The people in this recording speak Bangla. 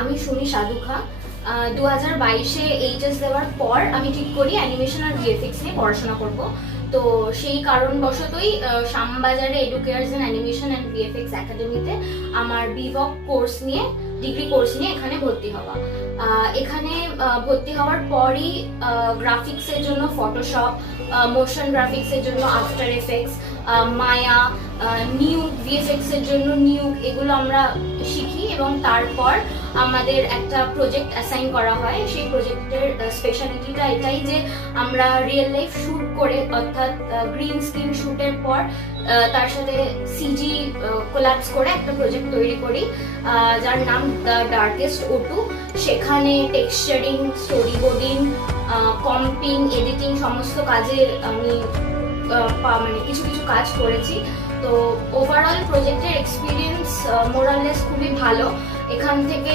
আমি সুমি সাধুখা। 2022-এ এইচএস দেওয়ার পর আমি ঠিক করি অ্যানিমেশন আর ভিএফএক্স নিয়ে পড়াশোনা করব। তো সেই কারণবশতই শ্যামবাজারে এডুকেয়ার্স ইন অ্যানিমেশন অ্যান্ড ভিএফএক্স একাডেমিতে আমার বিভক কোর্স নিয়ে ডিগ্রি কোর্স নিয়ে এখানে ভর্তি হওয়া। এখানে ভর্তি হওয়ার পরই গ্রাফিক্সের জন্য ফটোশপ, মোশন গ্রাফিক্সের জন্য আফটার এফেক্টস, মায়া, নিউক, ভিএফএক্স এর জন্য নিউক, এগুলো আমরা শিখি এবং তারপর আমাদের একটা প্রজেক্ট অ্যাসাইন করা হয়। সেই প্রজেক্টের স্পেশালিটিটা এটাই যে আমরা রিয়েল লাইফ শুট করে, অর্থাৎ গ্রিন স্ক্রিন শুটের পর তার সাথে সিজি কোল্যাপস করে একটা প্রজেক্ট তৈরি করি, যার নাম দ্য ডার্কেস্ট O2। সেখানে টেক্সচারিং, স্টোরি বোর্ডিং, কম্পিং, এডিটিং সমস্ত কাজের আমি মানে কিছু কিছু কাজ করেছি। তো ওভারঅল প্রজেক্টের এক্সপিরিয়েন্স মোরালেস খুবই ভালো। এখান থেকে